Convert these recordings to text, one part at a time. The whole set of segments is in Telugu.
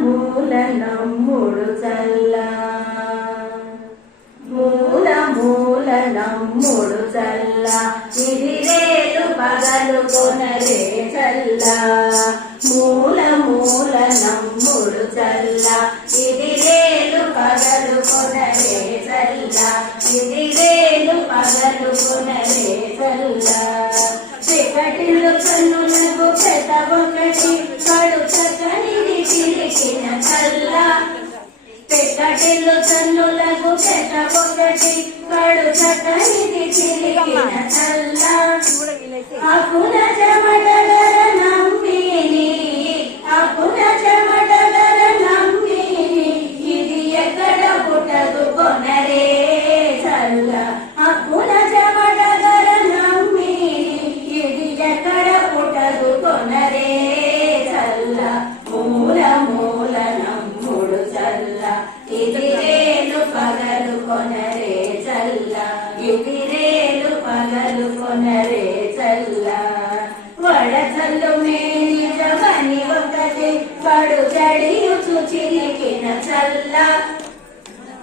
మూల నమ్ముడు చల్ల మూల మూల నమ్ముడు చల్ల ఇది రేలు పగలు కొనరే చల్ల మూల మూల నమ్ముడు చల్ల ఇది రేలు పగలు కొనరే చల్ల ఇది రేలు పగలు కొనరే చల్ల చీకటిలో కన్నులకు పెద్ద ఒకటి కడు చక్కనిది చిలికిన చల్ల చీకటిలో కన్నులకు పెద్ద ఒకటి కడు చక్కనిది చిలికిన చల్ల అకున చెమటగర నమ్మిని అకున చెమటగర నమ్మిని ఇది ఎక్కడ పుట్టదు కొనరే చల్ల అకున చెమటగర నమ్మిని ఇది ఎక్కడ పుట్టదు కొనరే చల్ల మూల మూల నమ్ముడు చల్ల ఇది రేలు పగలు కొనరే చల్ల ఇది రేలు పగలు కొనరే చల్ల వడచల్లు మేని జమని ఒకటి కడు జడియుచు చిలికిన చల్ల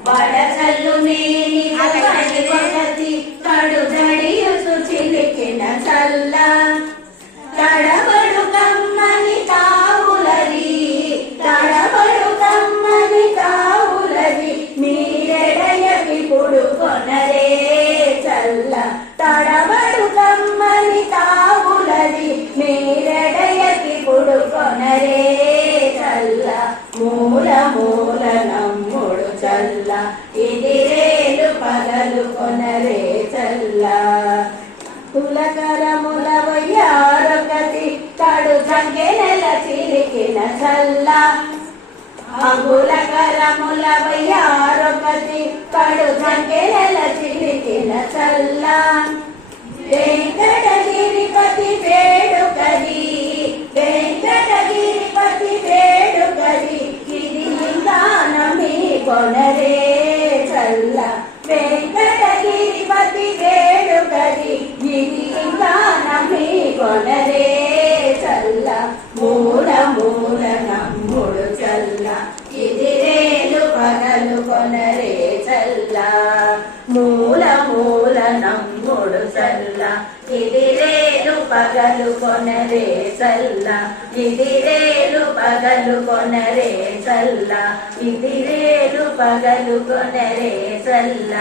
వడచల్లు మేని జమని ఒకటి కడు జడియుచు చిలికిన చల్ల తడబడు కమ్మని తావులది తడబడు కమ్మని తావులది మీరెడయకి పుడు కొనరే చల్ల తడబడు కమ్మని తావులది మీరెడయకి పుడు కొనరే చల్ల మూల మూల నమ్ముడు చల్ల ఇది రేలు పగలు కొనరే చల్ల కులకరముల వయ్యారొకటి కడు సంకెనెల చిలికిన చల్ల అంగులకరముల వయ్యారొకటి కడు సంకెనెల చిలికిన చల్ల వెంకటగిరిపతి వేడుకది వెంకటగిరిపతి వేడుకది ఇది ఇంకా నమ్మి కొనరే చల్ల వెంకటగిరిపతి వేడుకది ఇది ఇంకా నమ్మి కొనరే చల్ల మూల మూల నమ్ముడు చల్ల ఇది రేలు పగలు కొనరే చల్ల మూల మూల నమ్ముడు చల్ల ఇది రేలు పగలు కొనరే చల్ల ఇది రేలు పగలు కొనరే చల్ల ఇది రేలు పగలు కొనరే చల్ల